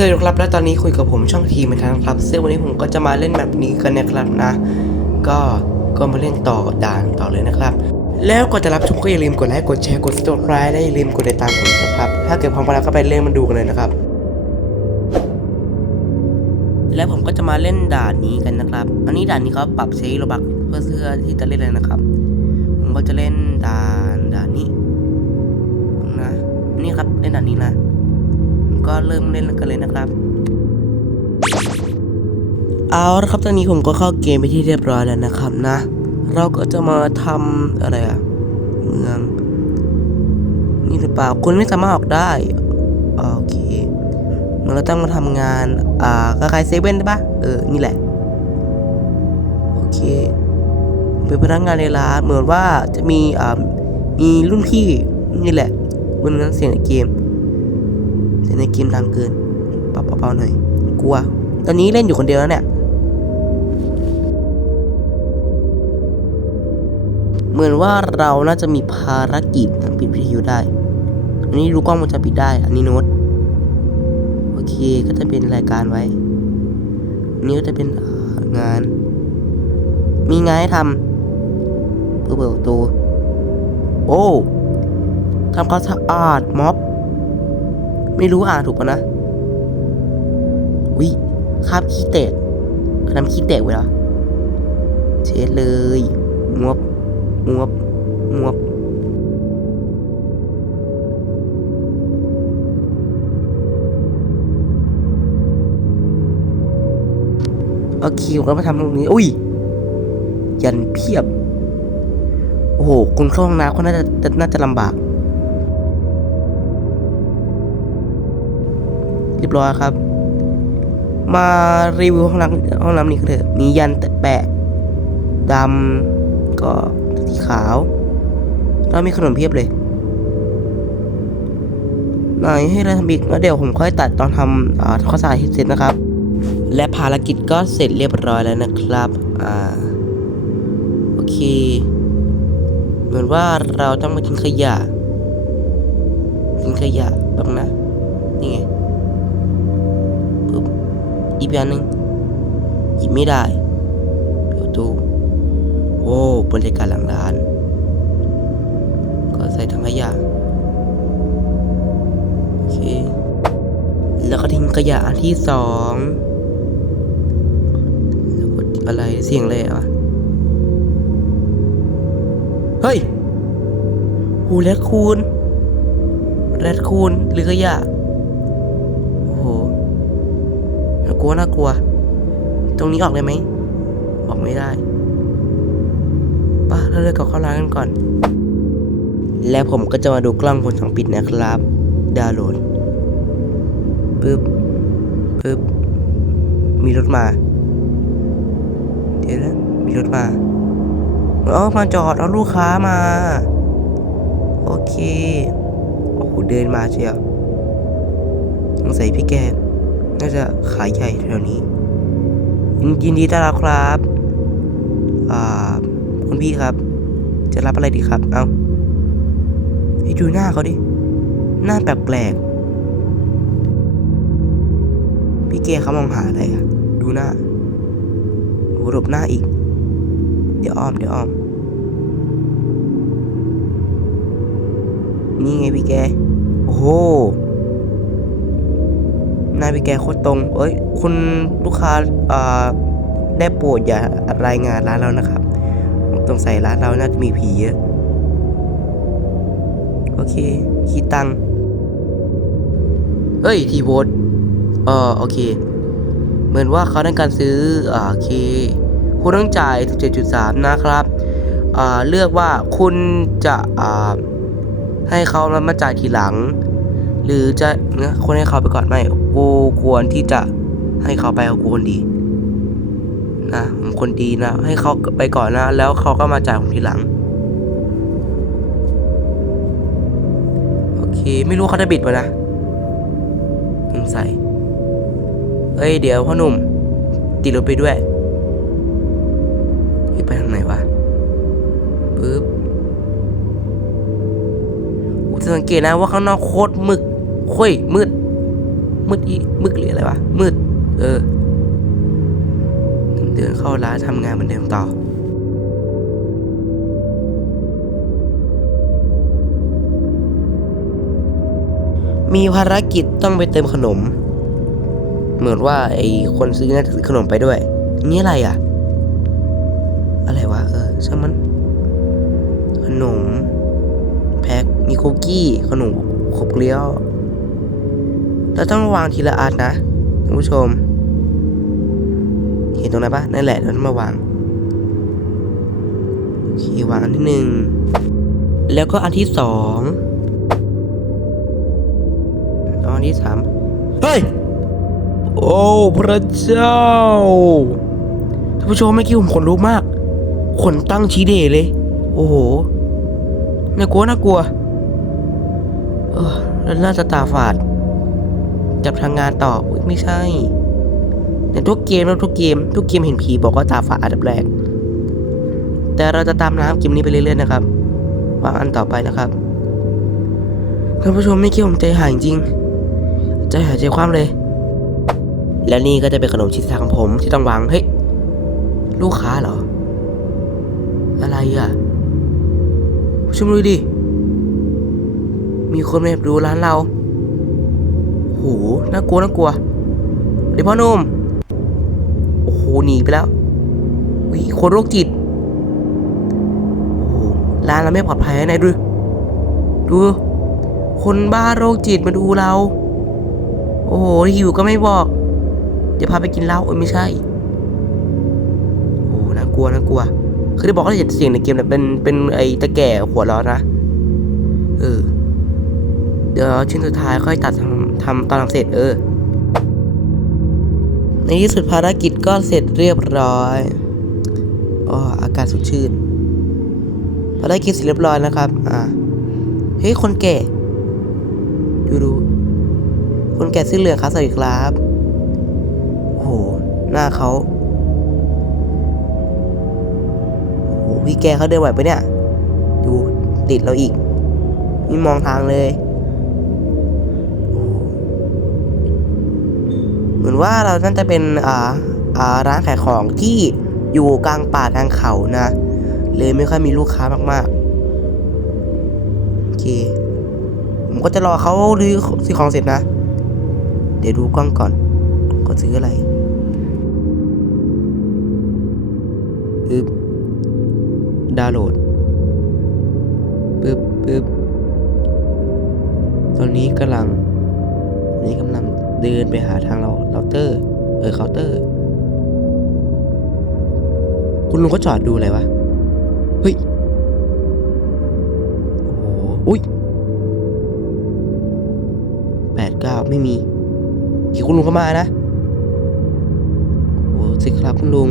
สวัสดีครับ และตอนนี้คุยกับผมช่องทีมนะครับครับ ซึ่งวันนี้ผมก็จะมาเล่นแบบนี้กันนะครับนะ ก็ก็มาเล่นต่อด่านต่อเลยนะครับ แล้วก่อนจะรับชมก็อย่าลืมกดไลค์ กดแชร์ กด subscribe และอย่าลืมกดติดตามผมนะครับ ถ้าเกิดพร้อมแล้วก็ไปเล่นมันดูกันเลยนะครับ และผมก็จะมาเล่นด่านนี้กันนะครับ อันนี้ด่านนี้เขาปรับใช้โลบักเพื่อเสื้อที่จะเล่นเลยนะครับ ผมก็จะเล่นด่านด่านนี้นะ นี่ครับเล่นด่านนี้นะ ก็เริ่มเล่นกันเลยนะครับ เอาละครับตอนนี้ผมก็เข้าเกมไปที่เรียบร้อยแล้วนะครับนะ เราก็จะมาทำอะไรอะเมือง นี่หรือเปล่าคุณไม่สามารถออกได้โอเคมันเราต้องมาทำงาน อ่าคล้ายๆเซเว่นได้ปะเออ นี่แหละ โอเค เป็นพนักงานในร้านเหมือนว่าจะมี อ่า มีรุ่นพี่ นี่แหละวันนั้นเสียงในเกม เสียงในเกมดังเกินเบาๆหน่อย กลัว ตอนนี้เล่นอยู่คนเดียวแล้วเนี่ย เหมือนว่าเราน่าจะมีภารกิจทำปิดวิทยุได้ อันนี้ดูกล้องมันจะปิดได้ อันนี้โน้ต โอเค ก็จะเป็นรายการไว้อันนี้ก็จะเป็นงาน มีงานให้ทำเปิดประตูโอ้ทำความสะอาดม็อบ ไม่รู้อ่านถูกปะนะ วิคาบขี้เตะทำขี้เตะไว้เหรอเช็ดเลยมวบมวบมวบโอเคผมก็มาทำตรงนี้ อุ้ย ยันเพียบ โอ้โห คุณเข้าห้องน้ำก็น่าจะน่าจะลำบาก เรียบร้อยครับ มารีวิวห้องน้ำห้องน้ำนี้กันเถอะมียันแปะดำก็สีขาว แล้วมีขนมเพียบเลยไหนให้เราทำอีกแล้วเดี๋ยวผมค่อยตัดตอนทำข้อสารให้เสร็จนะครับ และภารกิจก็เสร็จเรียบร้อยแล้วนะครับอ่าโอเค เหมือนว่าเราต้องมาทิ้งขยะทิ้งขยะแบบนะนี่ไง อีกอย่างหนึ่งหยิบไม่ได้เปิดตูโอ้บรรยากาศหลังร้าน ก็ใส่ถังขยะโอเค แล้วก็ทิ้งขยะอันที่สองแล้วกดอะไรเสียงอะไรอะเฮ้ยหูแรดคูนแรดคูนหรือขยะากลัวน่ากลัว ตรงนี้ออกได้ไหม ออกไม่ได้ป้าเราเลือกกับเข้าร้านกันก่อน และผมก็จะมาดูกล้องวงจรปิดนะครับ ดาวน์โหลดปึ๊บปึ๊บ มีรถมา เดี๋ยวนะมีรถมา อ๋อ มาจอด เอาลูกค้ามา โอเค โอ้โหเดินมาเชียวสงสัยพี่แก น่าจะขายใหญ่แถวนี้ยินดีต้อนรับครับอ่าคุณพี่ครับ จะรับอะไรดีครับ เอาให้ดูหน้าเขาดิ หน้าแปลกๆ พี่เกเขามองหาอะไรอะดูหน้าโหหลบหน้าอีก เดี๋ยวอ้อม เดี๋ยวอ้อม นี่ไงพี่แก โอ้โห นายพี่แกโคตรตรง เอ้ย คุณลูกค้าได้โปรดอย่ารายงานร้านเรานะครับตรงใส่ร้านเราน่าจะมีผีเยอะ โอเค คิดตังเอ้ย ทีโวตเออโอเค เหมือนว่าเขาต้องการซื้ออ่าโอเค คุณต้องจ่าย 17.3 นะครับ อ่า เลือกว่าคุณจะ อ่า ให้เขาแล้วมาจ่ายทีหลัง หรือจะเนี่ยควรให้เขาไปก่อนไหมกูควรที่จะให้เขาไปกับกูคนดีนะผมคนดีนะ ให้เขาไปก่อนนะ แล้วเขาก็มาจ่ายผมทีหลัง โอเค ไม่รู้เขาจะบิดปะนะสงสัยเอ้ย เดี๋ยวพ่อหนุ่ม ติดรถไปด้วยไปทางไหนวะปึ๊บอุ๊ยสังเกตนะว่าข้างนอกโคตรมึก โค้ยมืด มืดอีมึกหรืออะไรวะ มืด เออ เดินเข้าร้านทำงานเหมือนเดิมต่อมีภารกิจต้องไปเติมขนม เหมือนว่าไอคนซื้อน่าจะซื้อขนมไปด้วย นี่อะไรอะ อะไรวะ เออช่างมัน ขนม แพ็คมีคุกกี้ ขนมขบเกลี้ยว เราต้องวางทีละอันนะท่านผู้ชม เห็นตรงนั้นปะนั่นแหละเราต้องมาวางโอเควางอันที่หนึ่งแล้วก็อันที่สองอาอันที่สามเฮ้ยโอ้พระเจ้าท่านผู้ชมเมื่อกี้ผมขนลุกมากขนตั้งชี้เดเลย โอ้โหน่ากลัวน่ากลัว เออแล้วน่าจะตาฝาด จับทางานต่ออุ๊ยไม่ใช่ แต่ทุกเกมแล้วทุกเกม ทุกเกมเห็นผีบอกว่าตาฝาอันดับแรก แต่เราจะตามน้ำเกมนี้ไปเรื่อยๆนะครับวางอันต่อไปนะครับท่านผู้ชมไม่คิดผมใจหายจริงใจหายใจคว่ำเลย และนี่ก็จะเป็นขนมชิ้นสุดท้ายของผมที่ต้องวางเฮ้ยลูกค้าเหรอ อะไรอะผู้ชมดูดิมีคนมาแอบดูร้านเรา โหน่ากลัวน่ากลัวเดี๋ยวพ่อนุ่มโอ้โหหนีไปแล้ววิคนโรคจิตโอ้โหร้านเราไม่ปลอดภัยนะไหนดูดู คนบ้าโรคจิตมาดูเรา โอ้โหหิวก็ไม่บอกจะพาไปกินเหล้าเอ้ยไม่ใช่โอ้โหน่ากลัวน่ากลัวคือได้บอกว่าเสียงในเกมเนี่ยเป็นเป็นไอ้ตะแก่หัวร้อนนะเออเดี๋ยวชิ้นสุดท้ายค่อยตัดทำ ทำตอนทำเสร็จเออ ในที่สุดภารกิจก็เสร็จเรียบร้อยอ๋ออากาศสดชื่น ภารกิจเสร็จเรียบร้อยนะครับ อ่า เฮ้ย คนแก่ ดูดู คนแก่เสื้อเหลืองครับสวัสดีครับโอ้โหหน้าเขาโอ้โหพี่แกเขาเดินไหวปะเนี่ย ดูติดเราอีกไมีมองทางเลย มือนว่าเราน่าจะเป็นอ่าอ่าร้านขายของที่อยู่กลางป่ากลางเขานะ เลยไม่ค่อยมีลูกค้ามากๆโอเคผมก็จะรอเขารื้อซื้อของเสร็จนะ เดี๋ยวดูกล้องก่อนก็ซื้ออะไรปึ๊บดาวน์โหลดปึ๊บปึ๊บตอนนี้กำลัง นี้กำลังเดินไปหาทางเราเราเตอร์ เออเคาน์เตอร์ คุณลุงก็จอดดูอะไรวะ เฮ้ย โอ้โหอุ้ยแปดเก้าไม่มีกี่คุณลุงเข้ามานะ โอ้สิครับคุณลุง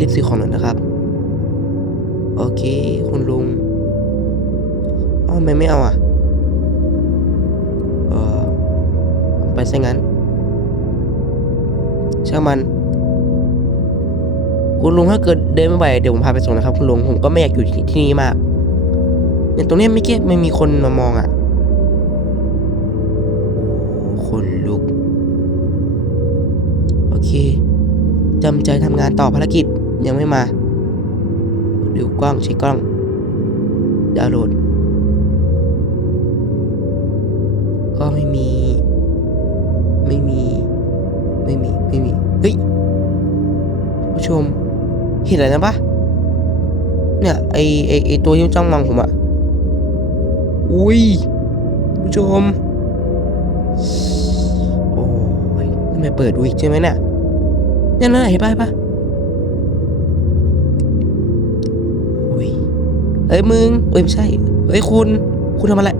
รีบๆซื้อของหน่อยนะครับ โอเค คุณลุงอ้าวทำไมไม่เอาอะ ไปซะงั้น ช่างมัน คุณลุงถ้าเกิดเดินไม่ไหวเดี๋ยวผมพาไปส่งนะครับ คุณลุงผมก็ไม่อยากอยู่ที่ทนี่มากเนี่ยตรงนี้ไม่เก็ไม่มีคนมามองอะโอ้คนลุก โอเคจำใจทำงานต่อภารกิจยังไม่มาดูกล้องเช็คกล้องดาวน์โหลด ก็ไม่มี ไม่มี ไม่มี ไม่มี เฮ้ยผู้ชม เห็นอะไรนะปะเนี่ยไอไอไอตัวที่จ้องมองผมอะอุ้ยผู้ชม โอ้ยทำไมเปิดดูอีกใช่ไหมเนี่ยเนี่ยนั่นน่ะเห็นปะเห็นปะอุ้ยเอ้ยมึงเอ้ยไม่ใช่เอ้ยคุณ คุณทำอะไร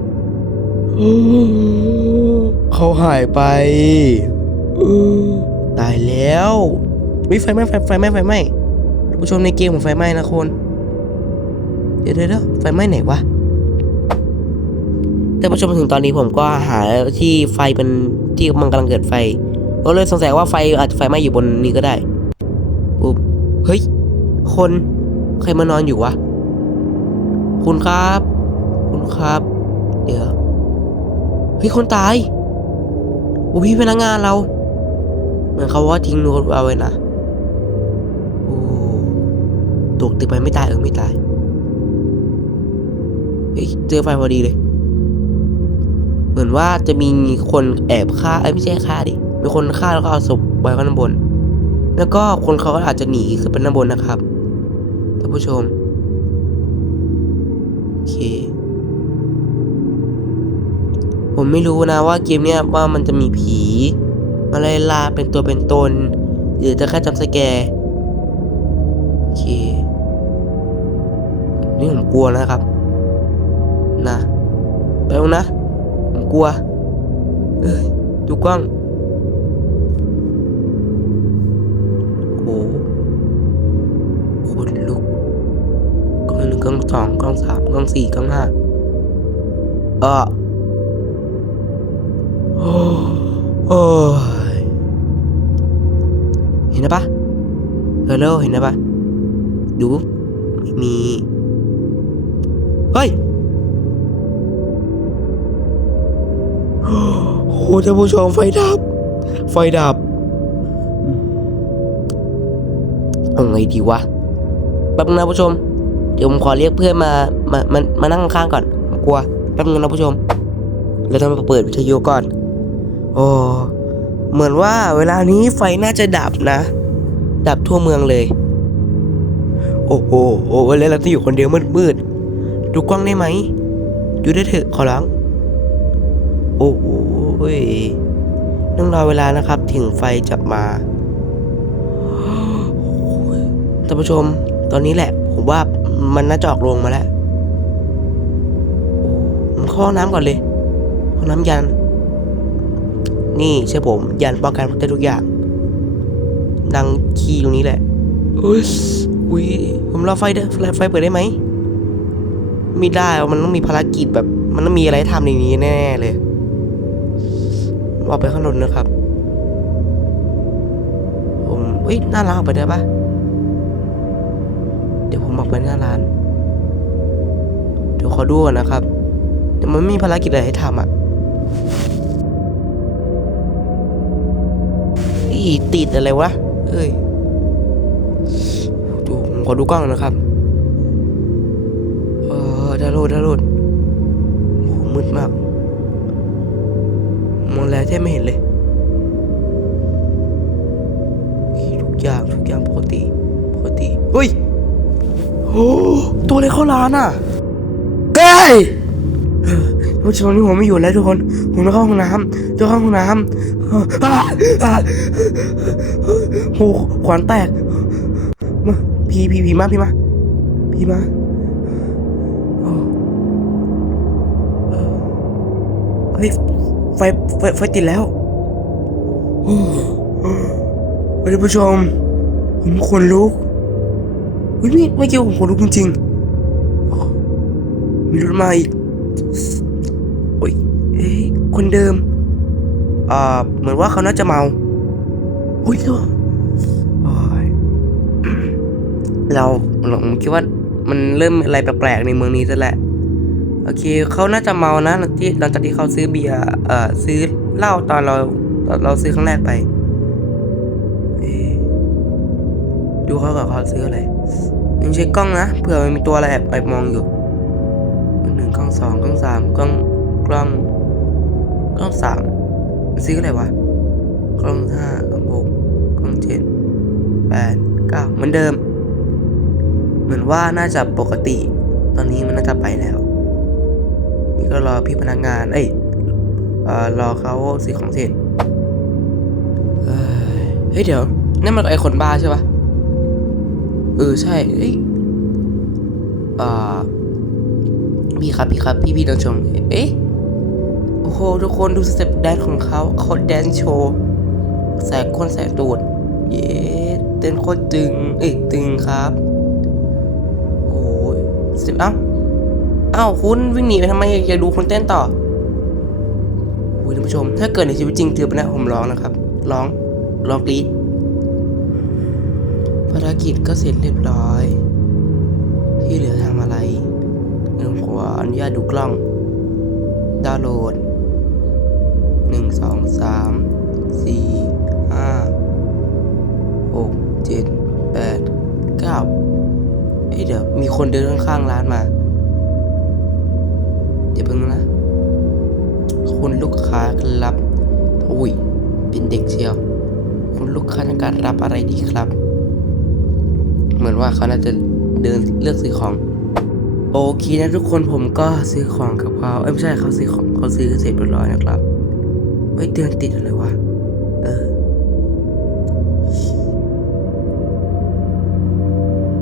เขาหายไปตายแล้ววิไฟไหม้ไฟไฟไหม้ไฟไหม้ผู้ชมในเกมของไฟไหม้นะคนเดี๋ยวเดี๋ยวเดี๋ยวไฟไหม้ไหนวะแต่ผู้ชมมาถึงตอนนี้ผมก็หาที่ไฟเป็นที่มันกำลังเกิดไฟก็เลยสงสัยว่าไฟอาจจะไฟไหม้อยู่บนนี้ก็ได้ปุ๊บเฮ้ยคนใครมานอนอยู่วะคุณครับ คุณครับ เดี๋ยว เฮ้ยคนตายโอ้พี่พนักงานเรา เหมือนเขาว่าทิ้งโน้ตเอาไว้นะโอ้ตกตึกไปไม่ตายเออไม่ตายเฮ้ยเจอไฟพอดีเลย เหมือนว่าจะมีคนแอบฆ่าไอ้ไม่ใช่ฆ่าดิมีคนฆ่าแล้วก็เอาศพไว้ข้างบน แล้วก็คนเขาก็อาจจะหนีขึ้นไปข้างบนนะครับท่านผู้ชมโอเค ผมไม่รู้นะว่าเกมเนี้ยว่ามันจะมีผีอะไรล่าเป็นตัวเป็นตน หรือจะแค่จำสแกร์โอเค นี่ผมกลัวนะครับ นะไปลงนะ ผมกลัวเอ้ยดูกล้องโหขนลุกกล้องหนึ่งกล้องสองกล้องสามกล้องสี่กล้องห้าเออ โอ้ยเห็นนะปะเฮลโลเห็นนะปะดูไม่มี เฮ้ยโอ้หท่านผู้ชมไฟดับ ไฟดับเอาไงดีวะแป๊บนึงนะผู้ชม เดี๋ยวผมขอเรียกเพื่อนมามามามานั่งข้างๆก่อน กลัวแป๊บนึงนะผู้ชม แล้วทำมาเปิดวิทยุก่อน โอ้เหมือนว่าเวลานี้ไฟน่าจะดับนะ ดับทั่วเมืองเลย โอ้โหโอ้แล้วเราต้องอยู่คนเดียวมืดๆดูกล้องได้ไหมดูได้เถอะขอร้องโอ้โหต้องรอเวลานะครับถึงไฟจะมาท่านผู้ชมตอนนี้แหละ ผมว่ามันน่าจะออกโรงมาแล้วผมเข้าห้องน้ำก่อนเลยห้องน้ำยัน นี่ใช่ผมยันป้องกันได้ทุกอย่าง ดังคีย์ตรงนี้แหละอุ้ยอุ้ยผมรอไฟเด้อไฟไฟเปิดได้ไหมไม่ได้ มันต้องมีภารกิจแบบ มันต้องมีอะไรทำในนี้แน่ๆเลย ออกไปข้างบนนะครับ ผมเฮ้ยหน้าร้านออกไปได้ปะเดี๋ยวผมออกไปหน้าร้าน เดี๋ยวขอดูก่อนนะครับเดี๋ยวมันไม่มีภารกิจอะไรให้ทำอะ อีติดอะไรวะ เอ้ย ดูผมขอดูกล้องนะครับ เออดาโหลดาโหลดโหมืดมาก มองแล้วแทบไม่เห็นเลย ทุกอย่างทุกอย่างปกติ ปกติเฮ้ยโอ้ตัวอะไรเข้าร้านอะเก้ยโอ้ยตอนนี้ผมไม่อยู่แล้วทุกคน ผมต้องเข้าห้องน้ำ ต้องเข้าห้องน้ำอ่าอ่าโอ้ขวานแตกมาพี่พี่พี่มาพี่มาพี่มาอ้เอเฮ้ยไฟไฟไฟติดแล้วโอ้ท่านผู้ชม ผมขนลุกเฮ้ยไม่ไม่เกี่ยวผมขนลุกจริงๆมีรถมาอีกโอ้ยเอ้ยคนเดิม อ่าเหมือนว่าเขาน่าจะเมาโอ้ยตัวโอ้ยเราเราผมคิดว่ามันเริ่มอะไรแปลกๆในเมืองนี้ซะแหละโอเคเขาน่าจะเมานะที่หลังจากที่เขาซื้อเบียร์เอ่อซื้อเหล้าตอนเราตอนเราซื้อครั้งแรกไปเอ๊ะดูเขากับเขาซื้ออะไรยังเช็คกล้องนะเผื่อมันมีตัวอะไรแอบไปมองอยู่หนึ่งกล้องสองกล้องสามกล้องกล้องกล้องสามมัน ซื้ออะไรวะ กล้องห้ากล้องหกกล้องเจ็ดแปดเก้าเหมือนเดิม เหมือนว่าน่าจะปกติ ตอนนี้มันน่าจะไปแล้ว นี่ก็รอพี่พนักงาน เอ้ยเอ่อรอเขาซื้อของเสร็จเฮ้ยเดี๋ยวนั่นมันไอคนบ้าใช่ปะเออใช่เอ้ยอ่าพี่ครับพี่ครับ พี่พี่ต้องชม เอ๊ะ อ้โหทุกคนดูสเต็ปแดนของเขาเขาแดนโชว์แสกก้นแสกตูด เย้เต้นโคตรตึง เอ้ยตึงครับโอ้ยสิบเอ้าอ้าวคุณวิ่งหนีไปทำไมอยากดูคนเต้นต่อโอ้ยท่านผู้ชม ถ้าเกิดในชีวิตจริงเจอไปนะผมร้องนะครับ ร้องร้องกรี๊ดภารกิจก็เสร็จเรียบร้อย ที่เหลือทำอะไรเดี๋ยวผมขออนุญาตดูกล้องดาวน์โหลด สองสามสี่ห้าหกเจ็ดแปดเก้าเอ้ยเดี๋ยวมีคนเดินข้างๆร้านมา เดี๋ยวเพิ่งนะคุณลูกค้าครับอุ้ยเป็นเด็กเชียว คุณลูกค้าต้องการรับอะไรดีครับ เหมือนว่าเขาน่าจะเดินเลือกซื้อของ โอเคนะทุกคนผมก็ซื้อของกับเขาเอ้ยไม่ใช่เขาซื้อของเขาซื้อเสร็จเรียบร้อยนะครับ เฮ้ยเตือนติดอะไรวะ เออ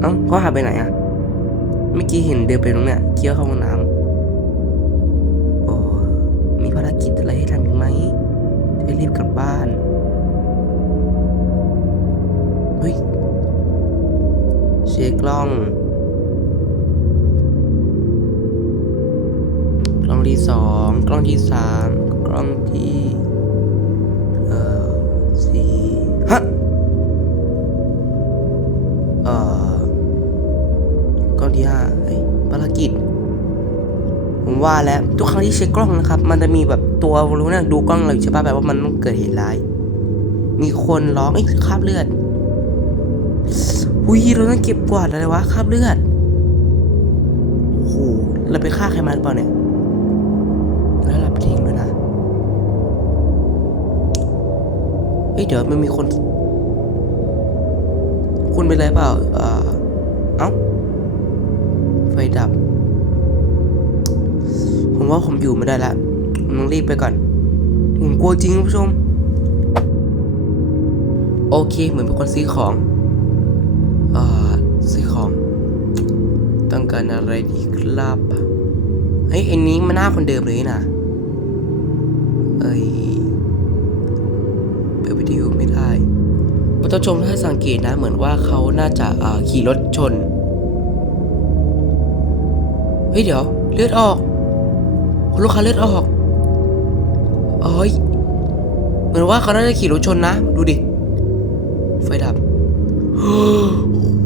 เอ้าเขาหายไปไหนอะเมื่อกี้เห็นเดินไปตรงเนี้ยเคี้ยวเข้าห้องน้ำโอ้มีภารกิจอะไรให้ทำอีกไหมจะรีบกลับบ้าน เฮ้ยเช็คกล้องกล้องที่สองกล้องที่สามกล้องที่ สี่ฮะเอ่อก้องที่ห้าเอ้ภารกิจ ผมว่าแล้วทุกครั้งที่เช็คกล้องนะครับ มันจะมีแบบตัวรู้นะดูกล้องเราอยู่ใช่ป่ะแบบว่ามันต้องเกิดเหตุร้าย มีคนร้องไอ้คราบเลือดอุ้ยเราต้องเก็บกวาดอะไรวะคราบเลือดโอ้โหเราไปฆ่าใครมาหรือเปล่าเนี่ย เอ้ยเดี๋ยวมันมีคน คุณเป็นไรเปล่า เอ่อ เอ้า ไฟดับ ผมว่าผมอยู่ไม่ได้ละผมต้องรีบไปก่อน ผมกลัวจริงคุณผู้ชม โอเค เหมือนเป็นคนซื้อของ เอ่อ ซื้อของ ต้องการอะไรดีครับ เฮ้ยอันนี้มันหน้าคนเดิมเลยนะ เอ้ย ผู้ชมถ้าสังเกตนะเหมือนว่าเขาน่าจะาขี่รถชน เฮ้ยเดี๋ยว เลือดออกคุณลูกค้าเลือดออกเอ้ยเหมือนว่าเขาน่าจะขี่รถชนนะ ดูดิ ไฟดับ โอ้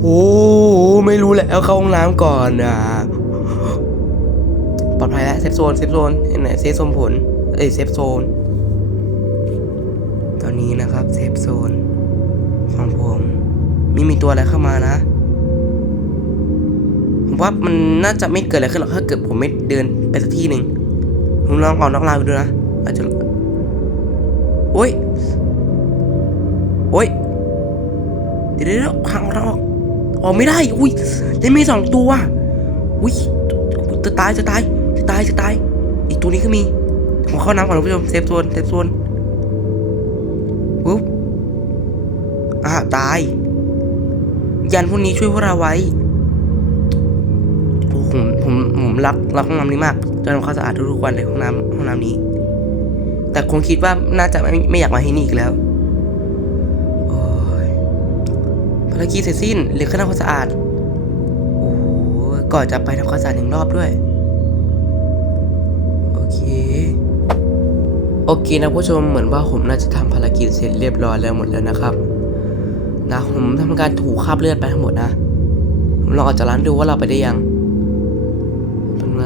โหไม่รู้แล้วเข้าห้องน้ำก่อนอะปลอดภัยแล้วเซฟโซนเซฟโซนเห็นไหนเซฟโซนผล เอ้ยเซฟโซน ตอนนี้นะครับเซฟโซน ของผมไม่มีตัวอะไรเข้ามานะผมว่ามันน่าจะไม่เกิดอะไรขึ้นหรอกถ้าเกิดผมไม่เดินไปสักที่หนึ่งผมลองออกนอกรางไปดูนะอาจจะโอ้ยโอ้ยเดี๋ยวเดี๋ยวทางออกทาออกออกไม่ได้อุ้ยได้มีสองตัวอุ้ยจะตายจะตายจะตายจะตาย อีกตัวนี้ก็มีผมเข้าน้ำก่อนคุณผู้ชมเซฟโซนเซฟโซน ยันพวกนี้ช่วยพวกเราไว้โอ้ผมผมผมรักรักห้องน้ำนี้มากจนทำความสะอาดทุกๆวันเลยห้องน้ำห้องน้ำนี้ แต่คงคิดว่าน่าจะไม่ไม่อยากมาที่นี่อีกแล้วโอ้ยภารกิจเสร็จสิ้นเหลือแค่ทำความสะอาดโอ้ก่อนจะไปทำความสะอาดหนึ่งรอบด้วย โอเค โอเคนะผู้ชมเหมือนว่าผมน่าจะทำภารกิจเสร็จเรียบร้อยแล้วหมดแล้วนะครับ นะผมทำการถูคราบเลือดไปทั้งหมดนะผมลองออกจากร้านดูว่าเราไปได้ยังเป็นไง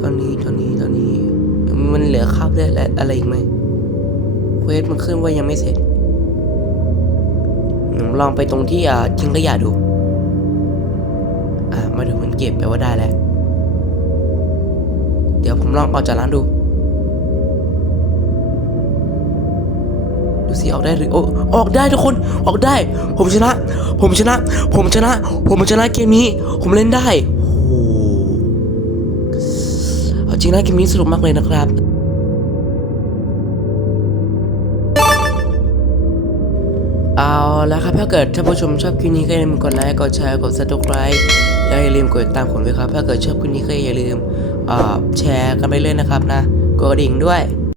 ตอนนี้ตอนนี้ตอนนี้ มันเหลือคราบเลือดและอะไรอีกไหมเควสมันขึ้นว่ายังไม่เสร็จผมลองไปตรงที่อ่าทิ้งขยะดู อ่ามาดูมันเก็บแปว่าได้แล้ว เดี๋ยวผมลองออกจากร้านดู สิออกได้หรือโอออกได้ทุกคนออกได้ ผมชนะ ผมชนะ ผมชนะ ผมชนะเกมนี้ ผมเล่นได้โอ้โหเอาจริงนะเกมนี้สนุกมากเลยนะครับ เอาแล้วครับถ้าเกิดท่านผู้ชมชอบคลิปนี้ก็อย่าลืมกดไลค์กดแชร์กด subscribe แล้วอย่าลืมกดติดตามผมด้วยครับ ถ้าเกิดชอบคลิปนี้ก็อย่าลืมอ่าแชร์กันไปเลยนะครับนะกดกระดิ่งด้วย